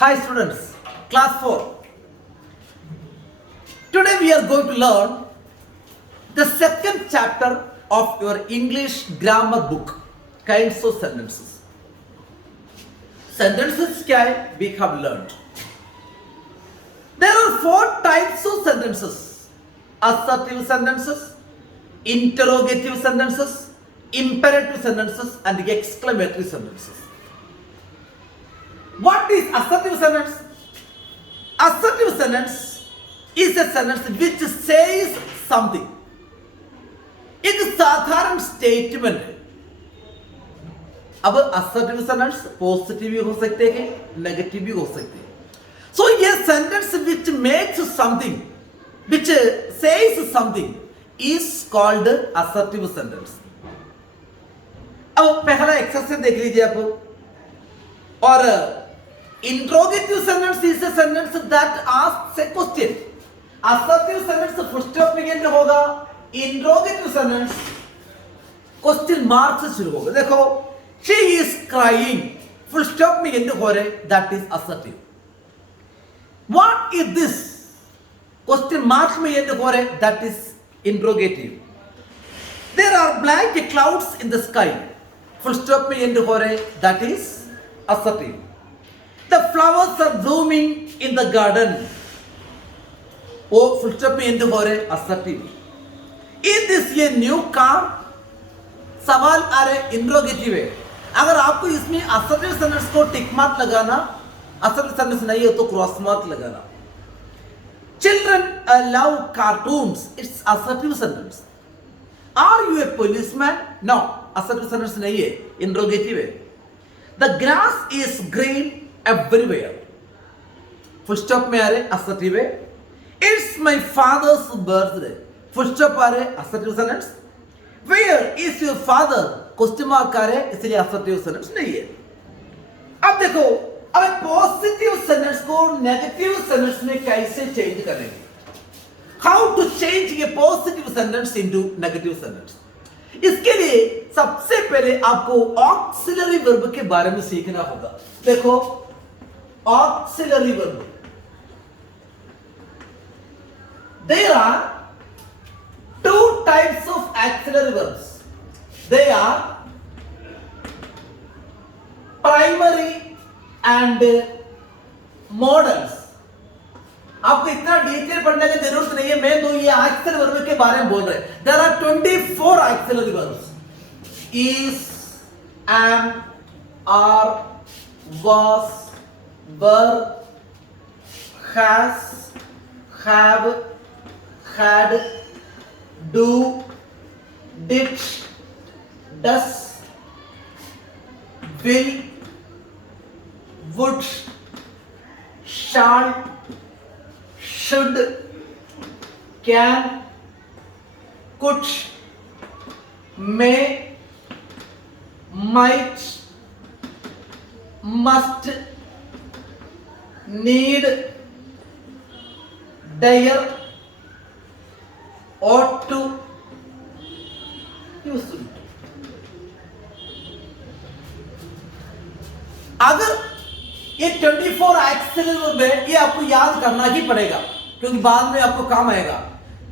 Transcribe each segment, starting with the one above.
Hi students, class 4. Today we are going to learn the second chapter of your English grammar book, kinds of sentences. Sentences क्या है? We have learned. There are 4 types of sentences: assertive sentences, interrogative sentences, imperative sentences, and exclamatory sentences. What is assertive sentence? Assertive sentence is a sentence which says something. एक साधारण स्टेटमेंट है. अब assertive sentence positive भी हो सकते हैं, नेगेटिव भी हो सकते हैं. So ये sentence which makes something, which says something, is called assertive sentence. अब पहला एक्सरसाइज देख लीजिए आप. और interrogative sentence is a sentence that asks a question. assertive sentence full stop में एंड होगा. interrogative sentence क्वेश्चन मार्क से शुरू होगा. देखो, she is crying full stop में एंड हो रहे, that is assertive. what is this question mark में एंड हो रहे, that is interrogative. there are black clouds in the sky full stop में एंड हो रहे, that is assertive. The flowers are blooming in the garden. वो फुल स्टॉप में एंड हो रहे, assertive. Is this a new car? सवाल आ रहे, इंट्रोगेटिव है. अगर आपको इसमें assertive sentence को टिक मार्क लगाना, assertive sentence नहीं है तो क्रॉस मार्क लगाना. Children love cartoons. It's assertive sentence. Are you a policeman? No, assertive sentence नहीं है, इंट्रोगेटिव है. The grass is green everywhere. Full stop में आ रहे, assertive है. It's my father's birthday. फुल स्टॉप आ रहे, assertive sentence. Where is your father? Question mark आ रहे, इसलिए assertive sentence नहीं है. अब देखो, अब पॉजिटिव सेंटेंस को नेगेटिव सेंटेंस में कैसे चेंज करेंगे? How to change a positive sentence into negative sentence? इसके लिए सबसे पहले आपको ऑक्सिलरी वर्ब के बारे में सीखना होगा. देखो, auxiliary verb. There are 2 types of auxiliary verbs. They are primary and modals. आपको इतना डिटेल पढ़ने की जरूरत नहीं है. मैं तो ये ऑक्सिलरी वर्ब के बारे में बोल रहे हैं. There are 24 auxiliary verbs. Is, am, are, was, were, has, have, had, do, did, does, will, would, shall, should, can, could, may, might, must, need, dare, ought to, used to. अगर ये 24 auxiliary verb है, ये आपको याद करना ही पड़ेगा क्योंकि बाद में आपको काम आएगा.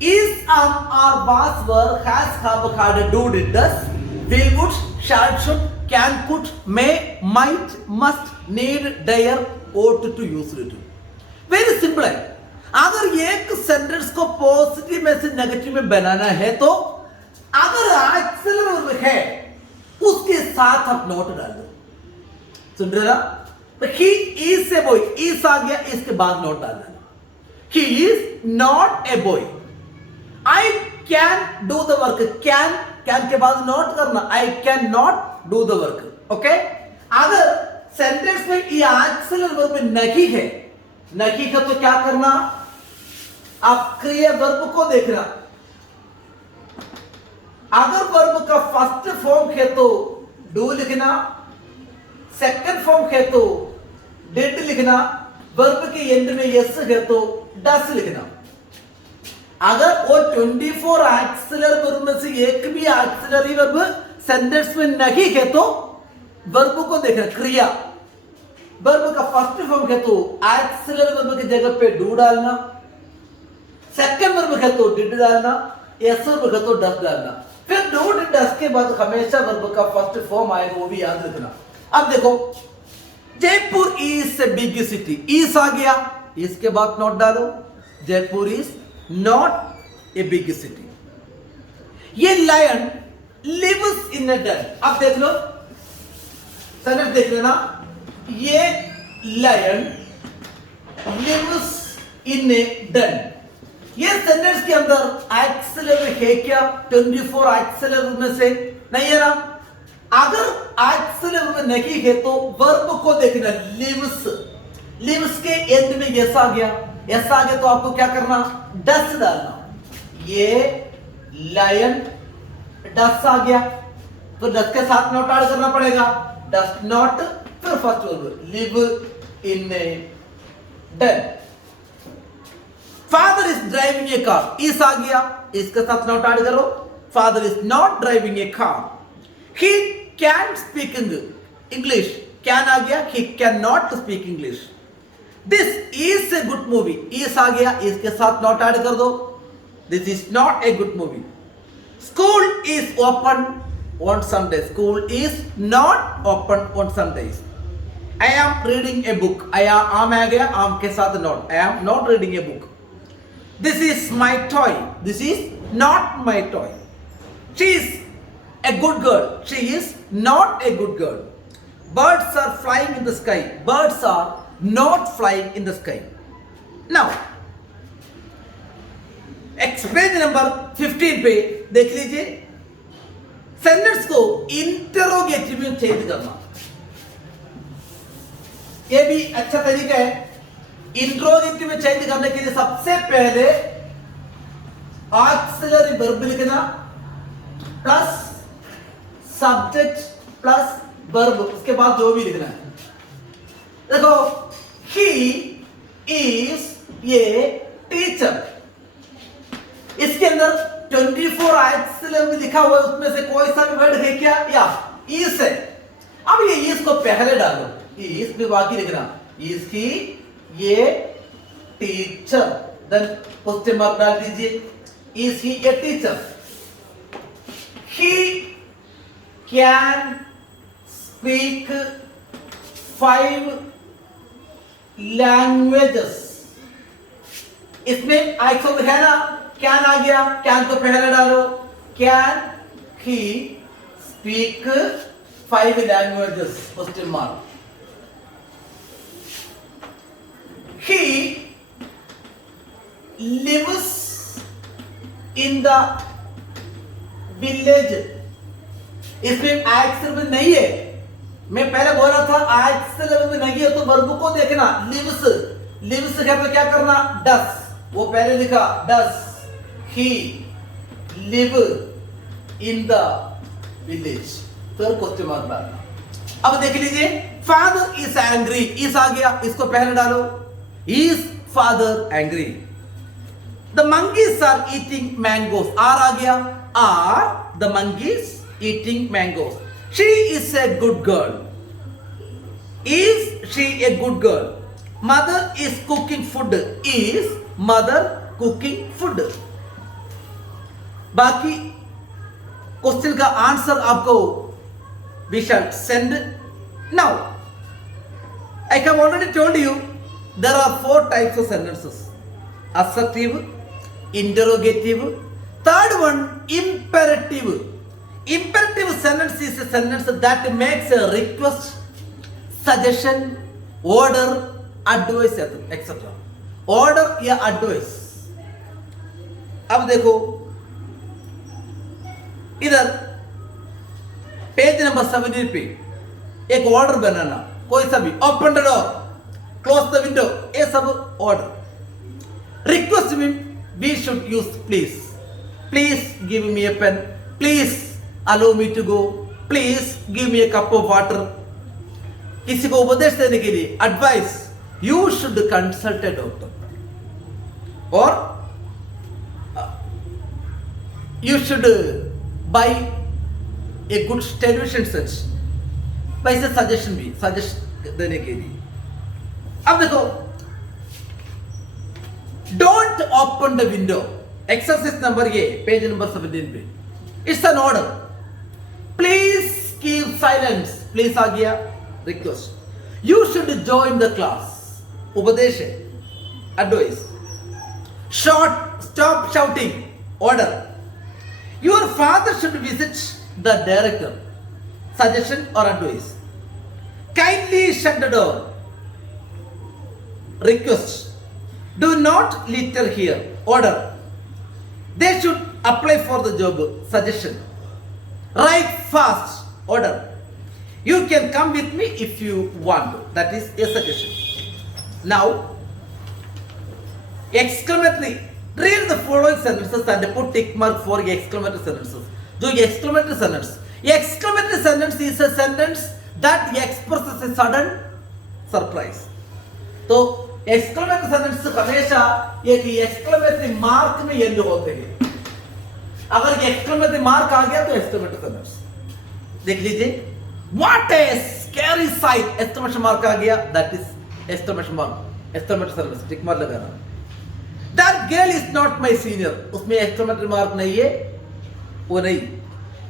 Is, am, are, was, were, has, have, had, do, did, does, will, would, shall, should, can, could, may, might, must, need, dare, ought to, used to. Very simple है. अगर एक सेंटेंस को पॉजिटिव में से नेगेटिव में बनाना है तो अगर एक्सेलरी वर्ब है उसके साथ आप नोट डाल दो. सुन रहे ना? He is a boy, is आ गया, इसके बाद नोट डाल देना. He is not a boy. I can do the work. Can के बाद नोट करना. I can not do the work. Okay. अगर सेंटेंस में ये एक्सेलरी वर्ब नहीं है तो क्या करना? आप क्रिया वर्ब को देखना. अगर वर्ब का फर्स्ट फॉर्म है तो डू लिखना, सेकंड फॉर्म है तो डिड लिखना, वर्ब के एंड में यस है तो डस लिखना. अगर वो 24 एक्सिलरी वर्ब में से एक भी एक्सिलरी वर्ब सेंटेंस में नहीं है तो वर्ब को देखना. क्रिया वर्ब का फर्स्ट फॉर्म है तो एक्सिलरी वर्ब की जगह पे डू डालना, सेकंड वर्ब है तो डिड डालना, एस वर्ब है तो डस डालना, फिर डू डिड डस के बाद हमेशा वर्ब का फर्स्ट फॉर्म आएगा, वो भी याद रखना। अब देखो Jaipur is a big city, is आ गया, इसके बाद नॉट डालो, Jaipur is not a big city. ये lion lives in a den, अब देख लो सेंटेंस देख लेना, ये lion lives in a den, ये सेंटेंस के अंदर एक्सिलरी है क्या? 24 एक्सिलरी में से नहीं है ना। अगर एक्सिलरी में नहीं है तो वर्ब को देखना, लिव्स, लिव्स के एंड में यस आ गया, यस आ गया तो आपको क्या करना? डस डालना, ये लायन डस आ गया तो डस के साथ नॉट ऐड करना पड़ेगा, डस नॉट, फिर first verb live in a den. Father is driving a car, is आ गया, इसके साथ नॉट ऐड करो, father is not driving a car. He can speak English, can आ गया, he can not speak English. This is a good movie, is आ गया, इसके साथ नॉट ऐड कर दो, this is not a good movie. School is open on Sunday, school is not open on Sundays. I am reading a book, I am आ गया, am के साथ not, I am not reading a book. This is my toy, this is not my toy. She is a good girl, she is not a good girl. Birds are flying in the sky, birds are not flying in the sky. Now page number 15 पे देख लीजिए, सेंटेंस को इंटरोगेटिव में चेंज करना, ये भी अच्छा तरीका है। इंट्रोगेटिव में चेंज करने के लिए सबसे पहले ऑक्सिलरी वर्ब लिखना प्लस सब्जेक्ट प्लस वर्ब, उसके बाद जो भी लिखना है। देखो ही इज ए टीचर, इसके अंदर 24 ऑक्सिलरी लिखा हुआ है, उसमें से कोई सा भी वर्ड है क्या? या इज है। अब ये इज को पहले डालो, इज भी बाकी लिखना, इज की ये टीचर, देन क्वेश्चन मार्क डाल दीजिए, is he a teacher. He can speak 5 लैंग्वेजेस, इसमें एक्शन है ना, कैन आ गया, कैन को पहले डालो, can he speak 5 languages, question mark. He lives in the village, इसमें एक्सिलरी नहीं है, मैं पहले बोल रहा था एक्सिलरी में नहीं है तो वर्ब को देखना, लिव्स, लिव्स है तो क्या करना? डस, वो पहले लिखा डस, he live in the village, फिर क्वेश्चन मार्क डालना। अब देख लीजिए, फादर इज एंग्री, इस आ गया, इसको पहले डालो, is father angry? The monkeys are eating mangoes, are आ गया, are the monkeys eating mangoes? She is a good girl, is she a good girl? Mother is cooking food, is mother cooking food? बाकी क्वेश्चन का आंसर आपको we shall send now. I have already told you there are 4 types of sentences: assertive, interrogative, third one imperative. Imperative sentence is a sentence that makes a request, suggestion, order, advice, etc. Order या advice. अब देखो इधर page number 17 पे एक ऑर्डर बनाना, कोई सा भी, open the door, close the window, ये सब order। request में we should use please, please give me a pen, please allow me to go, please give me a cup of water। किसी को उपदेश देने के लिए advice, you should consult a doctor, or you should buy a good television set, वैसे सजेशन भी, सजेस्ट देने के लिए अब देखो, don't open the window. Exercise number A, page number 17 पे. It's an order. Please keep silence. Please आ गया. Request. You should join the class. उपदेश है. Advice. Stop shouting. Order. Your father should visit the director. Suggestion or advice. Kindly shut the door. Request. Do not litter here. Order. They should apply for the job. Suggestion. Write fast. Order. You can come with me if you want. That is a suggestion. Now, exclamatory. Read the following sentences and put tick mark for exclamatory sentences. जो exclamatory sentence is a sentence that expresses a sudden surprise. तो exclamatory sentence हमेशा एक exclamatory mark में एंड होते हैं. अगर exclamatory mark आ गया तो एक्सक्लेमेटरी सेंटेंस. देख लीजिए, what a scary sight, exclamation mark आ गया, that is exclamation mark, exclamatory sentence tick mark लगाना. That girl is not my senior, उसमें एक्सक्लेमेटरी मार्क नहीं है, वो नहीं.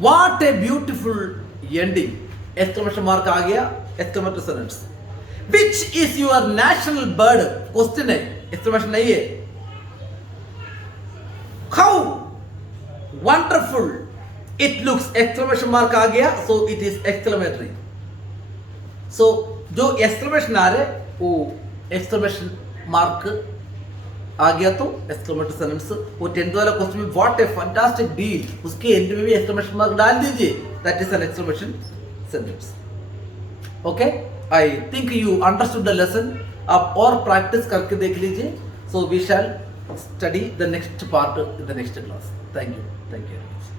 What a beautiful ending, exclamation mark आ गया, exclamatory sentence. Which is your national bird? Question है, एक्सक्लेमेशन नहीं है. How wonderful it looks, exclamation mark आ गया, so it is exclamatory. So जो एक्सक्लेमेशन आ रहे वो एक्सक्लेमेशन मार्क आ गया तो एक्सक्लेमेटरी सेंटेंस. वो 10th वाला क्वेश्चन में व्हाट ए फैंटास्टिक डील, उसके एंड में भी एक्सक्लेमेशन मार्क डाल दीजिए, that is an exclamation sentence. Okay, I think you understood the lesson. अब और प्रैक्टिस करके देख लीजिए. So we shall study the next part in the next class. Thank you.